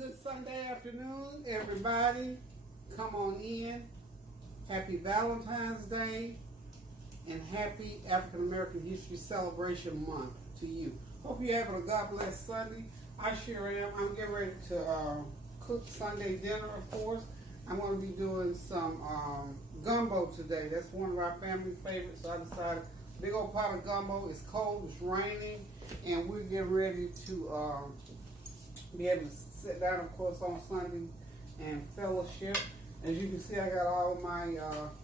Good Sunday afternoon, everybody. Come on in. Happy Valentine's Day and happy African American History Celebration Month to you. Hope you're having a God bless Sunday. I sure am. I'm getting ready to cook Sunday dinner, of course. I'm going to be doing some gumbo today. That's one of our family favorites, so I decided big old pot of gumbo. It's cold, it's raining, and we're getting ready to be able to sit down, of course, on Sunday and fellowship. As you can see, I got all my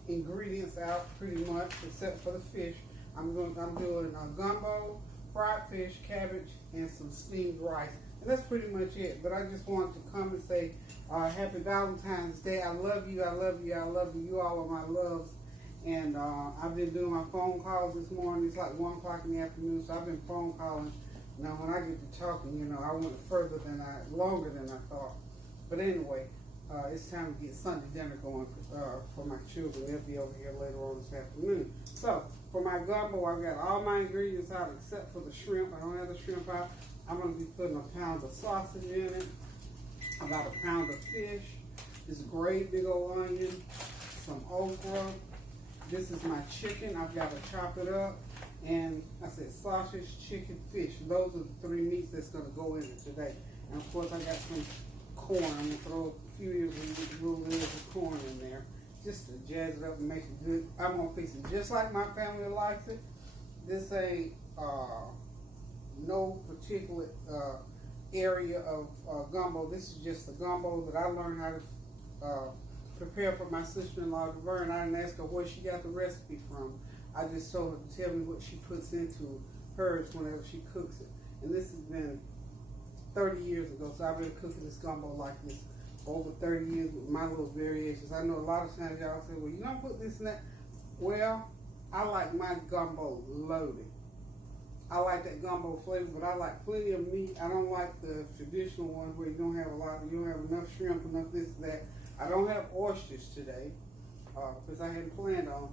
ingredients out pretty much, except for the fish. I'm doing gumbo, fried fish, cabbage, and some steamed rice. And that's pretty much it. But I just wanted to come and say happy Valentine's Day. I love you, I love you, I love you. You all are my loves. And I've been doing my phone calls this morning. It's like 1 o'clock in the afternoon, so I've been phone calling. Now, when I get to talking, I went longer than I thought. But anyway, it's time to get Sunday dinner going for my children. They'll be over here later on this afternoon. So, for my gumbo, I've got all my ingredients out except for the shrimp. I don't have the shrimp out. I'm going to be putting a pound of sausage in it, about a pound of fish, this great big old onion, some okra. This is my chicken. I've got to chop it up. And I said sausage, chicken, fish. Those are the 3 meats that's going to go in it today. And of course, I got some corn. I'm going to throw a few little layers of corn in there just to jazz it up and make it good. I'm going to fix it just like my family likes it. This ain't no particular area of gumbo. This is just the gumbo that I learned how to prepare for my sister-in-law, Laverne. I didn't ask her where she got the recipe from. I just told her to tell me what she puts into hers whenever she cooks it. And this has been 30 years ago, so I've been cooking this gumbo like this over 30 years with my little variations. I know a lot of times y'all say, well, you don't put this and that. Well, I like my gumbo loaded. I like that gumbo flavor, but I like plenty of meat. I don't like the traditional ones where you don't have you don't have enough shrimp, enough this, that. I don't have oysters today because I hadn't planned on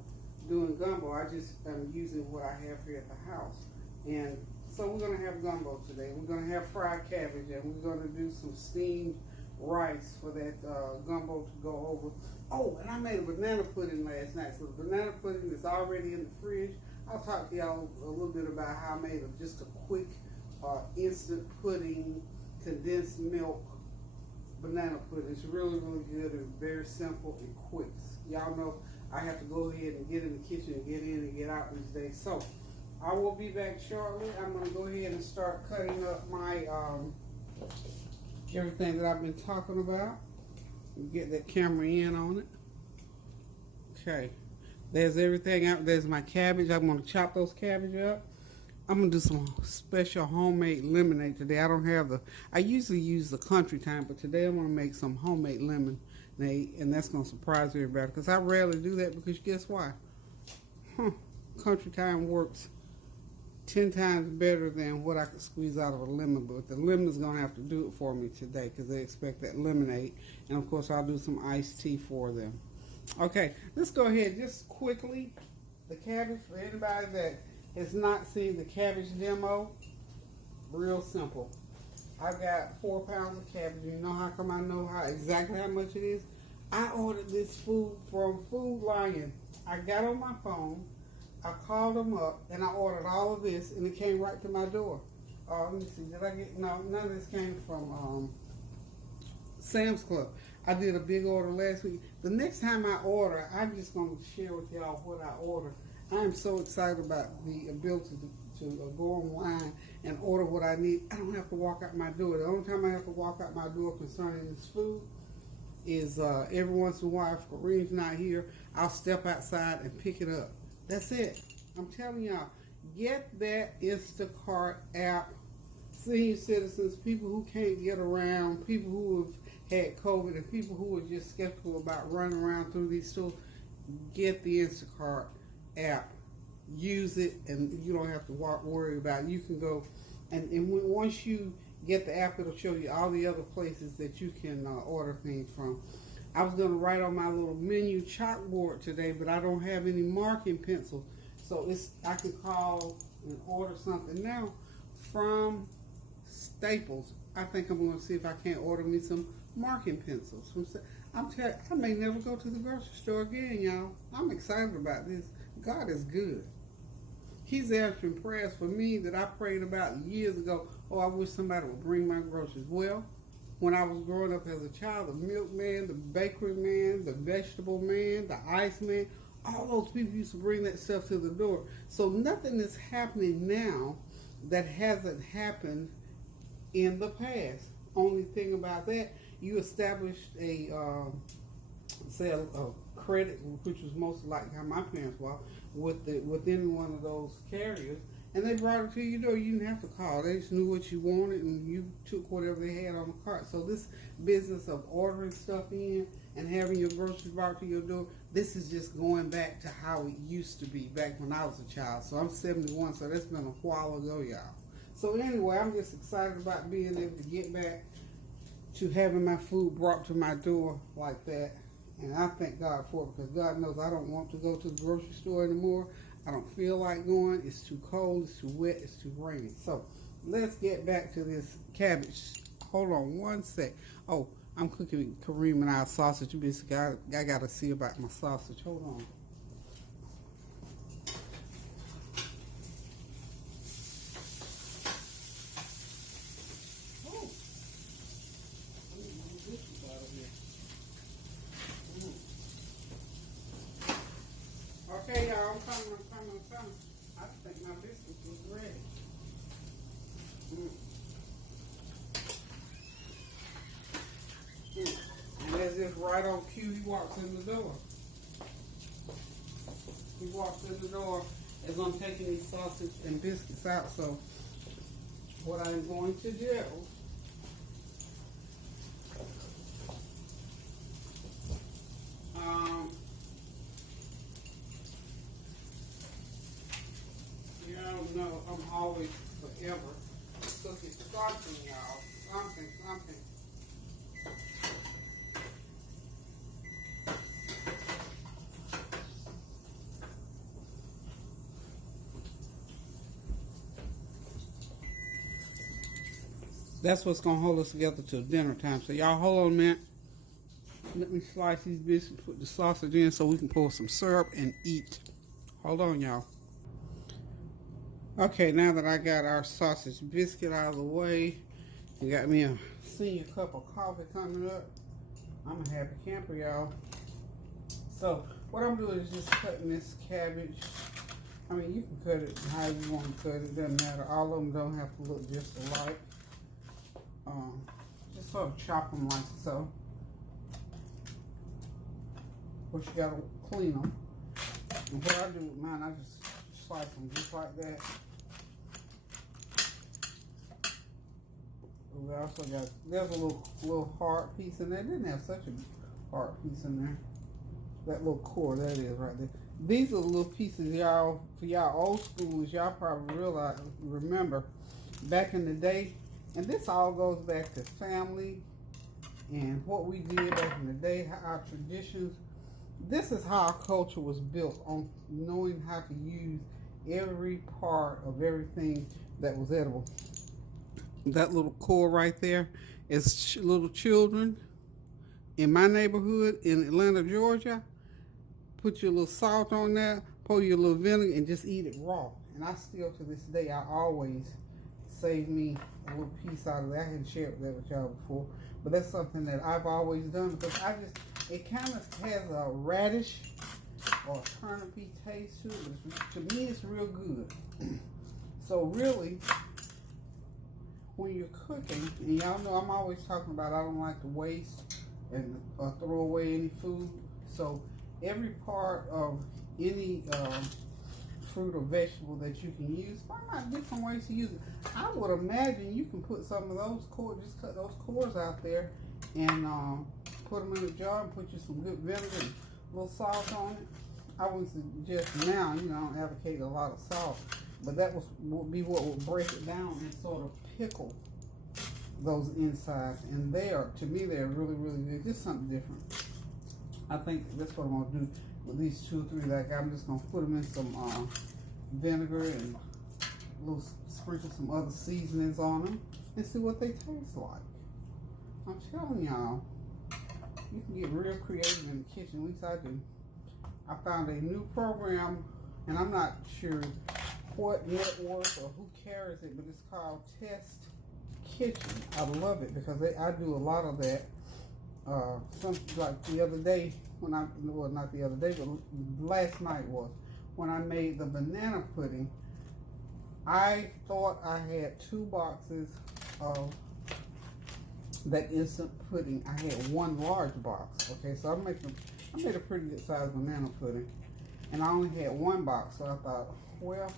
doing gumbo. I just am using what I have here at the house. And so we're going to have gumbo today. We're going to have fried cabbage, and we're going to do some steamed rice for that gumbo to go over. Oh, and I made a banana pudding last night. So the banana pudding is already in the fridge. I'll talk to y'all a little bit about how I made just a quick instant pudding, condensed milk banana pudding. It's really, really good and very simple and quick. Y'all know I have to go ahead and get in the kitchen and get in and get out these days. So I will be back shortly. I'm going to go ahead and start cutting up my everything that I've been talking about. Get that camera in on it. Okay. There's everything out. There's my cabbage. I'm going to chop those cabbage up. I'm going to do some special homemade lemonade today. I usually use the country time, but today I'm going to make some homemade lemonade, and that's going to surprise everybody because I rarely do that because guess why? Country time works 10 times better than what I could squeeze out of a lemon, but the lemon is going to have to do it for me today because they expect that lemonade, and of course I'll do some iced tea for them. Okay, let's go ahead just quickly. The cabbage, for anybody that has not seen the cabbage demo, real simple. I've got 4 pounds of cabbage. You know how come I know exactly how much it is? I ordered this food from Food Lion. I got on my phone, I called them up, and I ordered all of this, and it came right to my door. Let me see, no, none of this came from Sam's Club. I did a big order last week. The next time I order, I'm just going to share with y'all what I ordered. I'm so excited about the ability to go online and order what I need. I don't have to walk out my door. The only time I have to walk out my door concerning this food is every once in a while, if Kareem's not here, I'll step outside and pick it up. That's it. I'm telling y'all, get that Instacart app. Senior citizens, people who can't get around, people who have had COVID, and people who are just skeptical about running around through these stores, get the Instacart app. Use it, and you don't have to worry about it. You can go, and once you get the app, it'll show you all the other places that you can order things from. I was going to write on my little menu chalkboard today, but I don't have any marking pencil, so I can call and order something now from Staples. I think I'm going to see if I can't order me some marking pencils. I may never go to the grocery store again, y'all. I'm excited about this. God is good. He's answering prayers for me that I prayed about years ago. Oh, I wish somebody would bring my groceries. Well, when I was growing up as a child, the milkman, the bakery man, the vegetable man, the ice man, all those people used to bring that stuff to the door. So nothing is happening now that hasn't happened in the past. Only thing about that, you established a credit, which was most like how my parents were, within one of those carriers, and they brought it to your door. You didn't have to call. They just knew what you wanted, and you took whatever they had on the cart. So this business of ordering stuff in and having your groceries brought to your door, this is just going back to how it used to be back when I was a child. So I'm 71, so that's been a while ago, y'all. So anyway, I'm just excited about being able to get back to having my food brought to my door like that. And I thank God for it, because God knows I don't want to go to the grocery store anymore. I don't feel like going. It's too cold, it's too wet, it's too rainy. So let's get back to this cabbage. Hold on one sec. Oh, I'm cooking Kareem and our sausage biscuit. I got to see about my sausage. Hold on. Okay, y'all, I'm coming. I think my biscuit was ready. And that's just right on cue. He walks in the door. He walks in the door as I'm taking these sausage and biscuits out. So what I'm going to do, you don't know, I'm always forever cooking something, y'all. Something. That's what's going to hold us together till dinner time. So y'all hold on a minute. Let me slice these biscuits, put the sausage in so we can pour some syrup and eat. Hold on, y'all. Okay, now that I got our sausage biscuit out of the way and got me a senior cup of coffee coming up, I'm a happy camper, y'all. So what I'm doing is just cutting this cabbage. I mean, you can cut it how you want to cut it. It doesn't matter. All of them don't have to look just alike. Just sort of chop them like so. Of course, you gotta clean them. And what I do with mine, I just slice them just like that. We also got, there's a little hard piece in there. It didn't have such a hard piece in there. That little core, that is right there. These are the little pieces, y'all, for y'all old schoolers, y'all probably remember back in the day. And this all goes back to family and what we did back in the day, our traditions. This is how our culture was built, on knowing how to use every part of everything that was edible. That little core right there is little children in my neighborhood in Atlanta, Georgia. Put your little salt on there, pour your little vinegar, and just eat it raw. And I still, to this day, I always save me a little piece out of that. I hadn't shared that with y'all before, but that's something that I've always done, because it kind of has a radish or a turnipy taste to it. But to me, it's real good. So really, when you're cooking, and y'all know I'm always talking about I don't like to waste and throw away any food. So every part of any fruit or vegetable that you can use, find out different ways to use it. I would imagine you can put some of those cores, just cut those cores out there and put them in a jar and put you some good vinegar and a little salt on it. I would suggest now, I don't advocate a lot of salt, but that would be what would break it down and sort of pickle those insides. And to me, they're really, really good. Just something different. I think that's what I'm going to do with these 2 or 3 that I got. I'm just going to put them in some vinegar and sprinkle some other seasonings on them. and see what they taste like. I'm telling y'all, you can get real creative in the kitchen. At least I do. I found a new program, and I'm not sure what network or who carries it, but it's called Test Kitchen. I love it because I do a lot of that. Something like the other day well, not the other day, but last night was when I made the banana pudding. I thought I had 2 boxes of that instant pudding. I had 1 large box. Okay, so I made a pretty good sized banana pudding, and I only had 1 box. So I thought, well,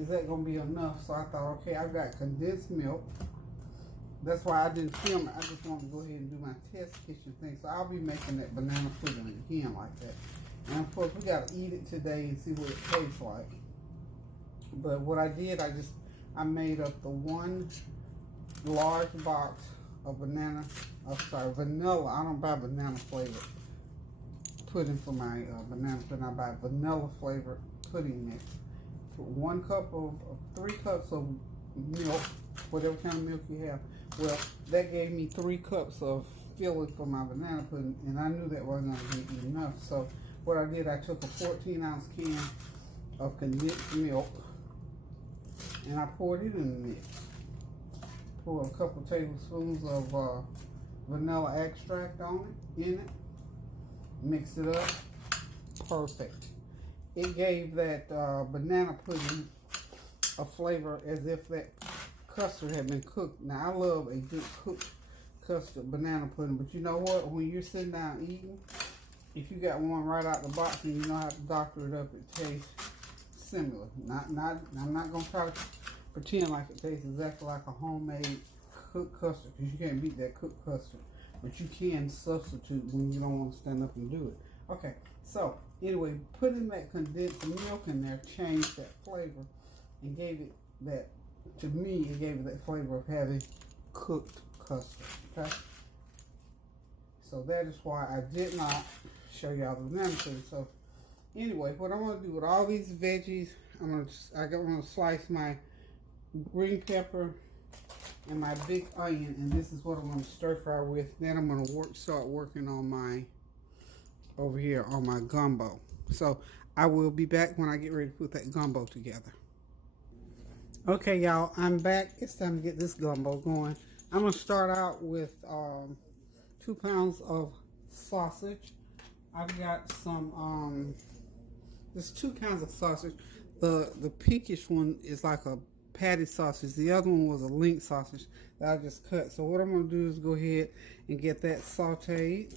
is that gonna be enough? So I thought, okay, I've got condensed milk. That's why I didn't film it. I just wanted to go ahead and do my test kitchen thing. So I'll be making that banana pudding again like that. And of course, we gotta eat it today and see what it tastes like. But what I did, I made up the 1 large box of vanilla. I don't buy banana flavored pudding for my banana pudding. I buy vanilla flavored pudding mix. Put 1 cup of 3 cups of milk, whatever kind of milk you have. Well, that gave me 3 cups of filling for my banana pudding, and I knew that wasn't going to be enough. So what I did, I took a 14-ounce can of condensed milk, and I poured it in the mix. Poured a couple tablespoons of vanilla extract in it. Mix it up. Perfect. It gave that banana pudding a flavor as if that custard had been cooked. Now, I love a good cooked custard banana pudding, but you know what? When you're sitting down eating, if you got one right out the box and you know how to doctor it up, it tastes similar. I'm not gonna try to pretend like it tastes exactly like a homemade cooked custard, because you can't beat that cooked custard, but you can substitute when you don't want to stand up and do it. Okay, so anyway, putting that condensed milk in there changed that flavor and gave it that, to me, it gave it that flavor of having cooked custard. Okay, so that is why I did not show y'all the banana pudding. So anyway, what I'm gonna do with all these veggies, I'm gonna slice my green pepper and my big onion, and this is what I'm gonna stir fry with. Then I'm gonna start working on my over here on my gumbo. So I will be back when I get ready to put that gumbo together. Okay, y'all, I'm back. It's time to get this gumbo going. I'm gonna start out with 2 pounds of sausage. I've got some there's 2 kinds of sausage. The pinkish one is like a patty sausage. The other one was a link sausage that I just cut. So what I'm gonna do is go ahead and get that sauteed.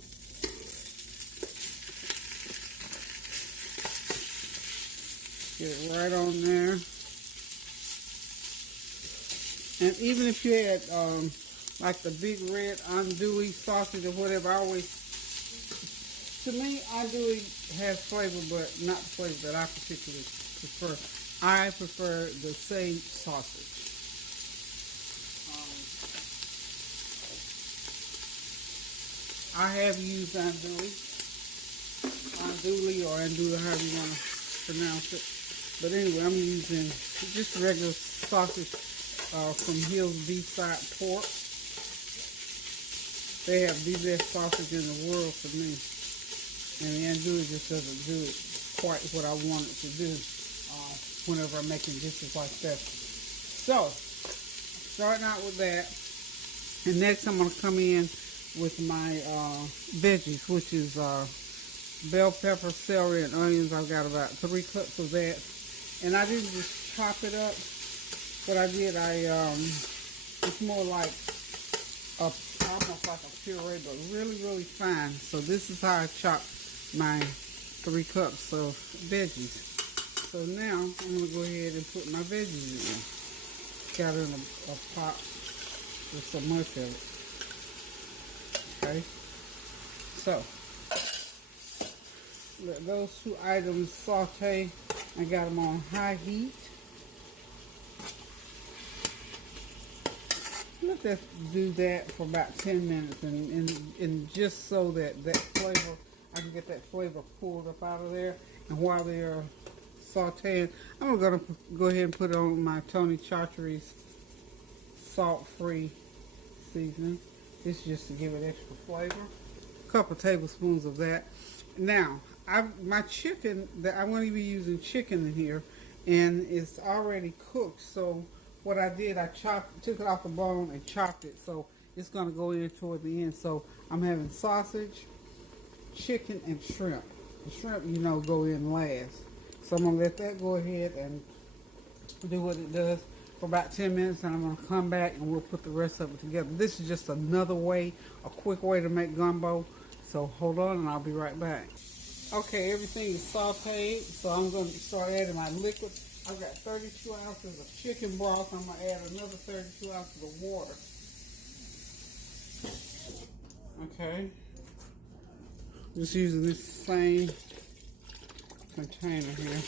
Get it right on there. And even if you had like the big red andouille sausage or whatever, to me, andouille has flavor, but not the flavor that I particularly prefer. I prefer the sage sausage. I have used andouille, however you want to pronounce it. But anyway, I'm using just regular sausage from Hill's Beefside Pork. They have the best sausage in the world for me. And the andouille just doesn't do it quite what I want it to do whenever I'm making dishes like that. So, starting out with that. And next I'm going to come in with my veggies, which is bell pepper, celery, and onions. I've got about 3 cups of that. And I didn't just chop it up. What I did, it's more like almost like a puree, but really, really fine. So this is how I chop my 3 cups of veggies. So now I'm going to go ahead and put my veggies in. Got it in a pot with so much of it. Okay. So let those 2 items saute. I got them on high heat. Let that do that for about 10 minutes, and just so that flavor, I can get that flavor pulled up out of there. And while they're sauteing, I'm gonna go ahead and put on my Tony Chachere's salt-free seasoning. This is just to give it extra flavor. A couple tablespoons of that. Now, my chicken, that I'm going to be using chicken in here, and it's already cooked. So what I did, I took it off the bone and chopped it. So it's going to go in toward the end. So I'm having sausage, chicken, and shrimp. The shrimp, you know, go in last. So I'm going to let that go ahead and do what it does for about 10 minutes, and I'm going to come back and we'll put the rest of it together. This is just another way, a quick way to make gumbo. So hold on and I'll be right back. Okay, everything is sauteed, so I'm going to start adding my liquid. I've got 32 ounces of chicken broth. I'm going to add another 32 ounces of water. Okay. Just using this same container here.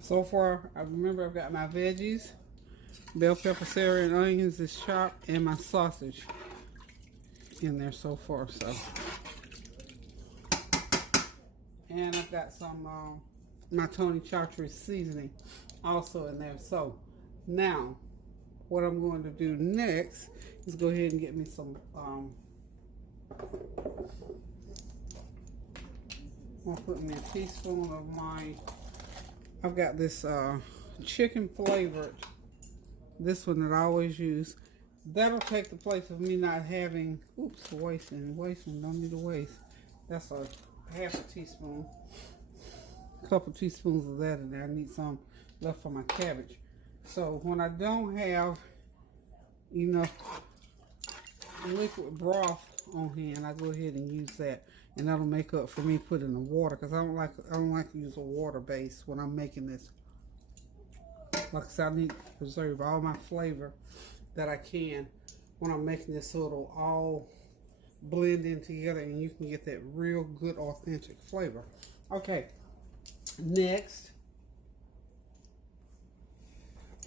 So far, I remember I've got my veggies, bell pepper, celery, and onions is chopped, and my sausage in there so far. So, and I've got some my Tony Chaudhry seasoning also in there. So now, what I'm going to do next is go ahead and get me some. I'll put me a teaspoon of my. I've got this chicken flavored, this one that I always use. That'll take the place of me not having, wasting, don't need to waste. That's a half a teaspoon, a couple teaspoons of that in there. I need some left for my cabbage. So when I don't have enough liquid broth on hand, I go ahead and use that. And that'll make up for me putting the water, because I don't like to use a water base when I'm making this. Like I said, I need to preserve all my flavor that I can when I'm making this, so it'll all blend in together and you can get that real good authentic flavor. Okay, next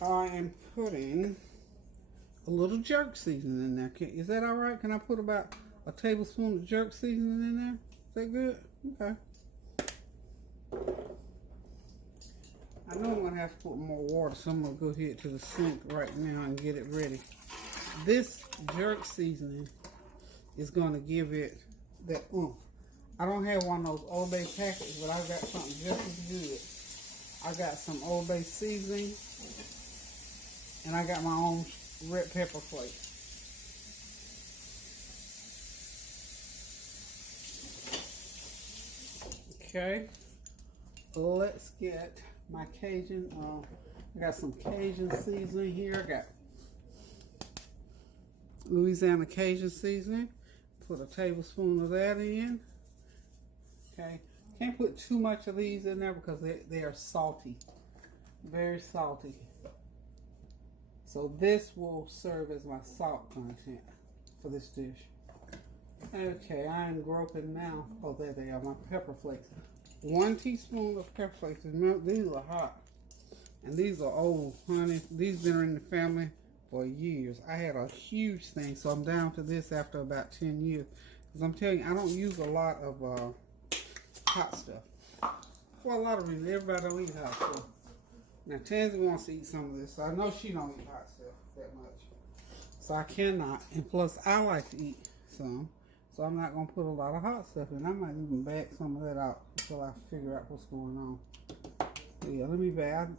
I am putting a little jerk seasoning in there. Is that all right? Can I put about a tablespoon of jerk seasoning in there? Is that good? Okay. I know I'm going to have to put more water, so I'm going to go ahead to the sink right now and get it ready. This jerk seasoning is going to give it that oomph. I don't have one of those Old Bay packets, but I've got something just as good. I got some Old Bay seasoning, and I got my own red pepper flakes. Okay, let's get my Cajun. I got some Cajun seasoning here. I got Louisiana Cajun seasoning. Put a tablespoon of that in. Okay, can't put too much of these in there because they are salty, very salty. So this will serve as my salt content for this dish. Okay, I am groping now. Oh, there they are, my pepper flakes. 1 teaspoon of pepper flakes. These are hot. And these are old, honey. These been in the family for years. I had a huge thing, so I'm down to this after about 10 years. Because I'm telling you, I don't use a lot of hot stuff. For a lot of reasons. Everybody don't eat hot stuff. Now, Tansy wants to eat some of this, so I know she don't eat hot stuff that much. So I cannot. And plus, I like to eat some. So I'm not going to put a lot of hot stuff in. I might even back some of that out until I figure out what's going on. Yeah, let me back.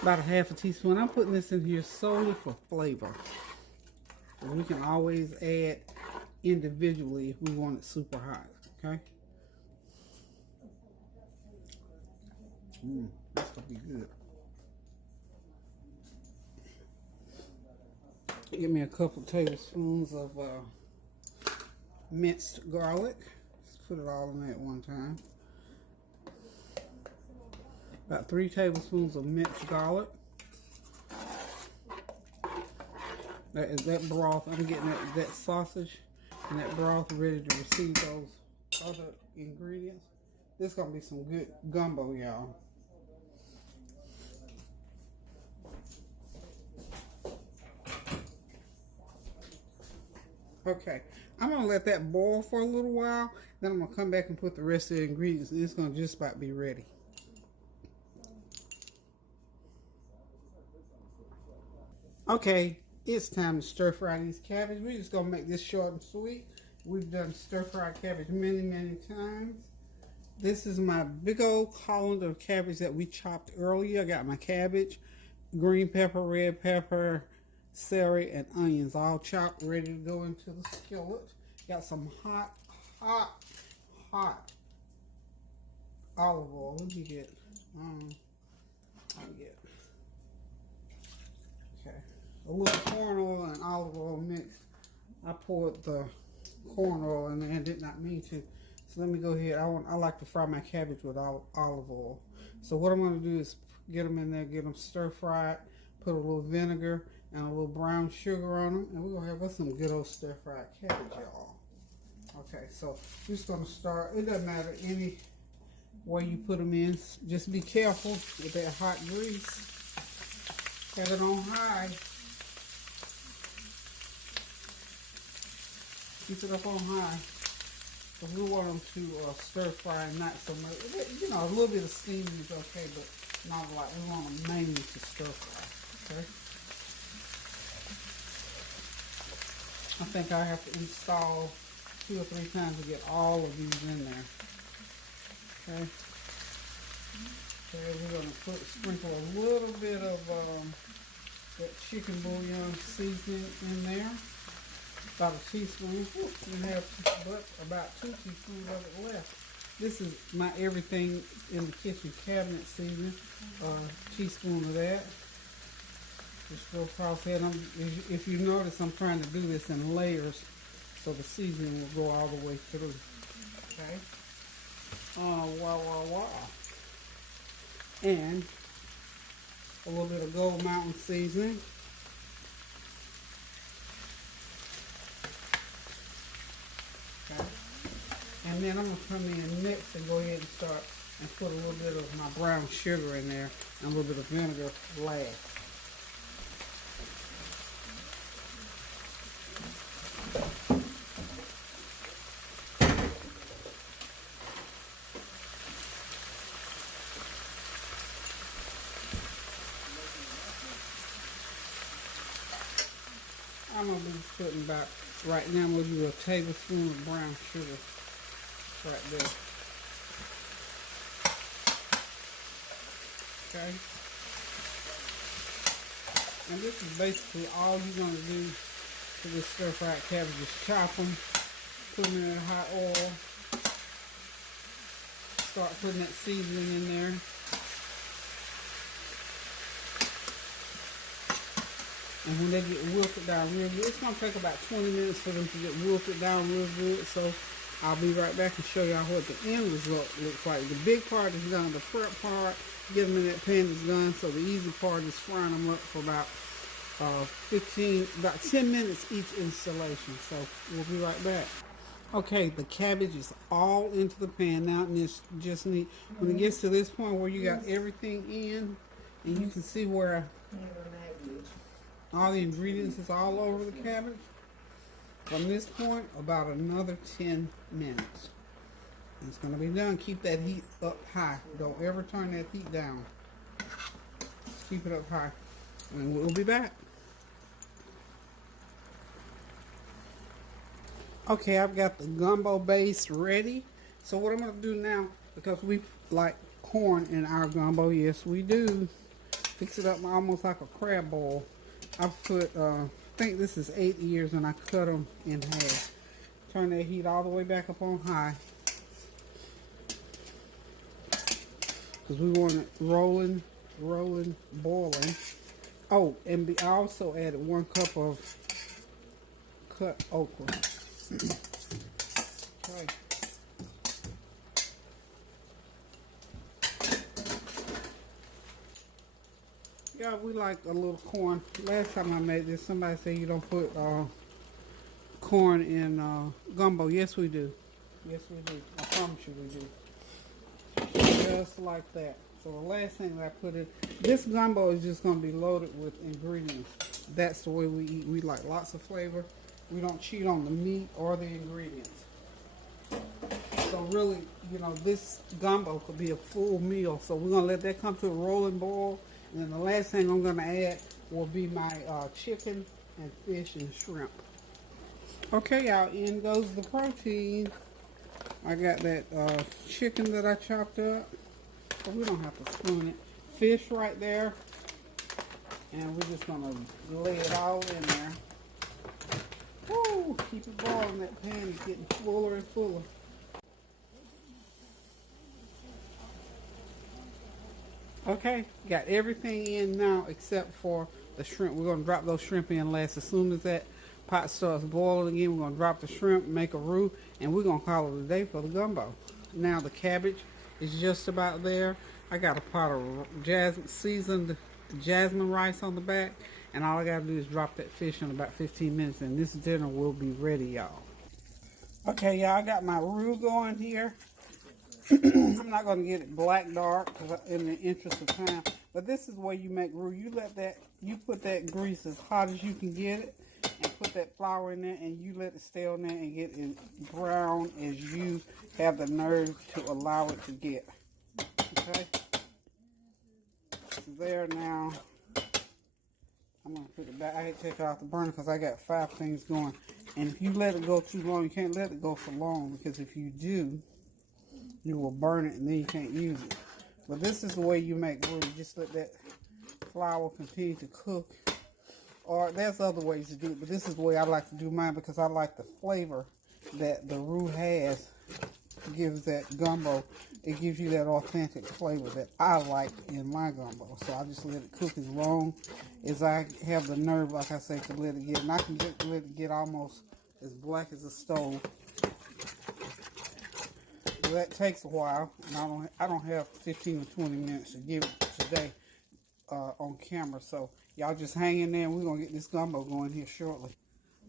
About a half a teaspoon. I'm putting this in here solely for flavor. And we can always add individually if we want it super hot. Okay? That's going to be good. Give me a couple tablespoons of minced garlic. Let's put it all in there at one time. About 3 tablespoons of minced garlic. That is that broth. I'm getting that sausage and that broth ready to receive those other ingredients. This is going to be some good gumbo, y'all. Okay, I'm going to let that boil for a little while. Then I'm going to come back and put the rest of the ingredients. And it's going to just about be ready. Okay, it's time to stir fry these cabbage. We're just going to make this short and sweet. We've done stir fried cabbage many, many times. This is my big old colander of cabbage that we chopped earlier. I got my cabbage, green pepper, red pepper, celery, and onions all chopped, ready to go into the skillet. Got some hot olive oil. What did you get? Okay, a little corn oil and olive oil mixed. I poured the corn oil in there and did not mean to. So let me go ahead. I like to fry my cabbage with olive oil. So what I'm going to do is get them in there, get them stir fried, put a little vinegar and a little brown sugar on them, and we're going to have us some good old stir fried cabbage, y'all. Okay, so we're just going to start. It doesn't matter any way you put them in. Just be careful with that hot grease. Have it on high. Keep it up on high. So we want them to stir fry, not so much. You know, a little bit of steaming is okay, but not a lot. We want them mainly to stir fry. Okay. I think I have to install 2 or 3 times to get all of these in there. Okay. Okay, we're gonna sprinkle a little bit of that chicken bouillon seasoning in there. About a teaspoon. We have about 2 teaspoons of it left. This is my everything in the kitchen cabinet seasoning. Teaspoon of that. Just go across here. If you notice, I'm trying to do this in layers so the seasoning will go all the way through. Okay. Wow. And a little bit of Gold Mountain seasoning. Okay. And then I'm going to come in next and go ahead and start and put a little bit of my brown sugar in there and a little bit of vinegar last. I'm going to be putting about, right now I'm going to do a tablespoon of brown sugar right there. Okay. And this is basically all you're going to do to this stir-fried cabbage is chop them, put them in hot oil, start putting that seasoning in there. And when they get wilted down real good, it's going to take about 20 minutes for them to get wilted down real good. So I'll be right back and show y'all what the end result looks like. The big part is done. The prep part, get them in that pan is done. So the easy part is frying them up for about about 10 minutes each installation. So we'll be right back. Okay, the cabbage is all into the pan now, and it's just neat. When it gets to this point where you got everything in, and you can see where all the ingredients is all over the cabbage. From this point, about another 10 minutes. And it's going to be done. Keep that heat up high. Don't ever turn that heat down. Just keep it up high. And we'll be back. Okay, I've got the gumbo base ready. So what I'm going to do now, because we like corn in our gumbo, yes we do. Fix it up almost like a crab boil. I put, I think this is 8 ears, and I cut them in half. Turn that heat all the way back up on high. Because we want it rolling, boiling. Oh, and I also added 1 cup of cut okra. Okay. Yeah, we like a little corn. Last time I made this, somebody said you don't put corn in gumbo. Yes, we do. Yes, we do. I promise you we do. Just like that. So the last thing that I put in, this gumbo is just going to be loaded with ingredients. That's the way we eat. We like lots of flavor. We don't cheat on the meat or the ingredients. So really, you know, this gumbo could be a full meal. So we're going to let that come to a rolling boil. And then the last thing I'm going to add will be my chicken and fish and shrimp. Okay, y'all, in goes the protein. I got that chicken that I chopped up. So we don't have to spoon it. Fish right there. And we're just going to lay it all in there. Woo! Keep it boiling. That pan is getting fuller and fuller. Okay, got everything in now except for the shrimp. We're going to drop those shrimp in last. As soon as that pot starts boiling again, we're going to drop the shrimp, make a roux, and we're going to call it a day for the gumbo. Now the cabbage is just about there. I got a pot of seasoned jasmine rice on the back, and all I got to do is drop that fish in about 15 minutes, and this dinner will be ready, y'all. Okay, y'all, I got my roux going here. I'm not going to get it black dark in the interest of time, but this is where you make roux. You put that grease as hot as you can get it, and put that flour in there, and you let it stay on there and get it brown as you have the nerve to allow it to get. Okay, so there now. I'm going to put it back. I had to take it off the burner because I got 5 things going, and if you let it go too long, you can't let it go for long, because if you do, you will burn it and then you can't use it. But this is the way you make roux. Just let that flour continue to cook. Or there's other ways to do it, but this is the way I like to do mine because I like the flavor that the roux has. Gives that gumbo, it gives you that authentic flavor that I like in my gumbo. So I just let it cook as long as I have the nerve, like I say, to let it get. And I can just let it get almost as black as a stove. So that takes a while, and I don't have 15 or 20 minutes to give it today on camera. So y'all just hang in there, and we're gonna get this gumbo going here shortly.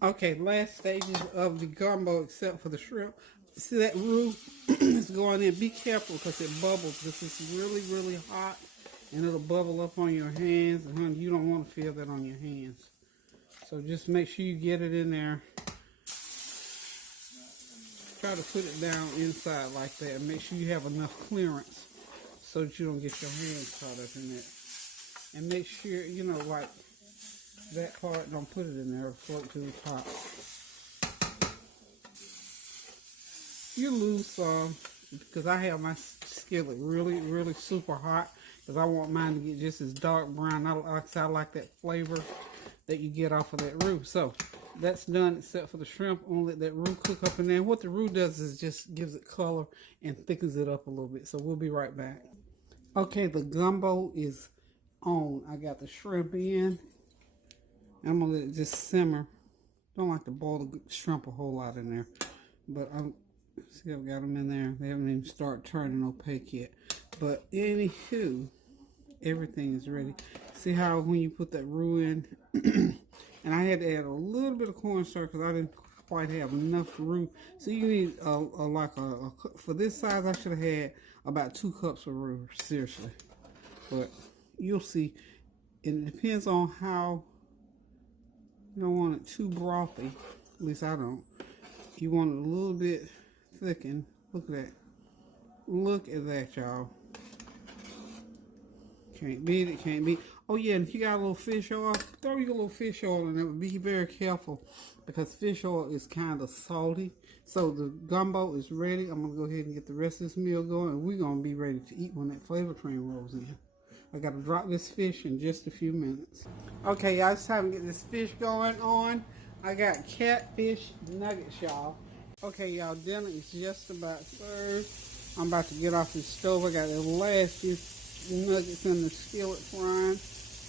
Okay, last stages of the gumbo, except for the shrimp. See that roux is going in. Be careful because it bubbles. This is really, really hot, and it'll bubble up on your hands. And honey, you don't want to feel that on your hands. So just make sure you get it in there. Try to put it down inside like that, and make sure you have enough clearance so that you don't get your hands caught up in it. And make sure, you know, like that part, don't put it in there, float to the top. You lose some because I have my skillet really, really super hot because I want mine to get just as dark brown. I like that flavor that you get off of that roux. So that's done except for the shrimp. I'm gonna let that roux cook up in there. What the roux does is just gives it color and thickens it up a little bit. So we'll be right back. Okay, the gumbo is on. I got the shrimp in. I'm gonna let it just simmer. Don't like to boil the shrimp a whole lot in there, but see, I've got them in there. They haven't even started turning opaque yet. But anywho, everything is ready. See how when you put that roux in, and I had to add a little bit of cornstarch because I didn't quite have enough roux. So you need for this size, I should have had about 2 cups of roux, seriously. But you'll see, and it depends on how. You don't want it too brothy, at least I don't. You want it a little bit thickened. Look at that. Look at that, y'all. Can't beat it, can't beat. Oh yeah, and if you got a little fish oil, throw your little fish oil in there. Be very careful because fish oil is kind of salty. So the gumbo is ready. I'm gonna go ahead and get the rest of this meal going, and we're gonna be ready to eat when that flavor train rolls in. I gotta drop this fish in just a few minutes. Okay, y'all, it's time to get this fish going on. I got Catfish Nuggets, y'all. Okay, y'all, dinner is just about served. I'm about to get off the stove. I got the last few nuggets in the skillet frying.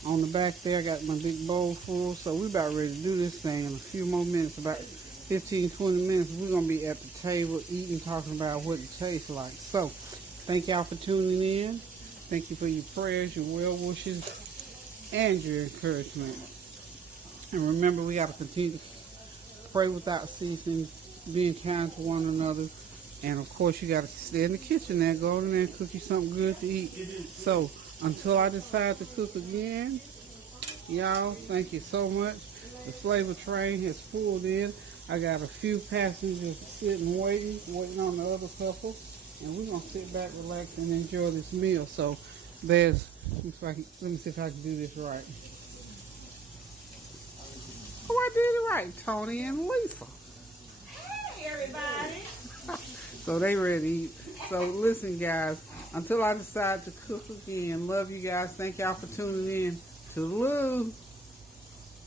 On the back there, I got my big bowl full. So we're about ready to do this thing in a few more minutes, about 15, 20 minutes. We're going to be at the table eating, talking about what it tastes like. So, thank y'all for tuning in. Thank you for your prayers, your well wishes, and your encouragement. And remember, we got to continue to pray without ceasing, being kind to one another. And of course, you got to stay in the kitchen there, go in there and cook you something good to eat. So, until I decide to cook again, y'all, thank you so much. The flavor train has pulled in. I got a few passengers sitting waiting on the other couple. And we're going to sit back, relax, and enjoy this meal. So there's, let me see if I can do this right. Oh, I did it right, Tony and Lisa. Hey, everybody. So they ready to eat. So listen, guys, until I decide to cook again, love you guys. Thank y'all for tuning in to Lou.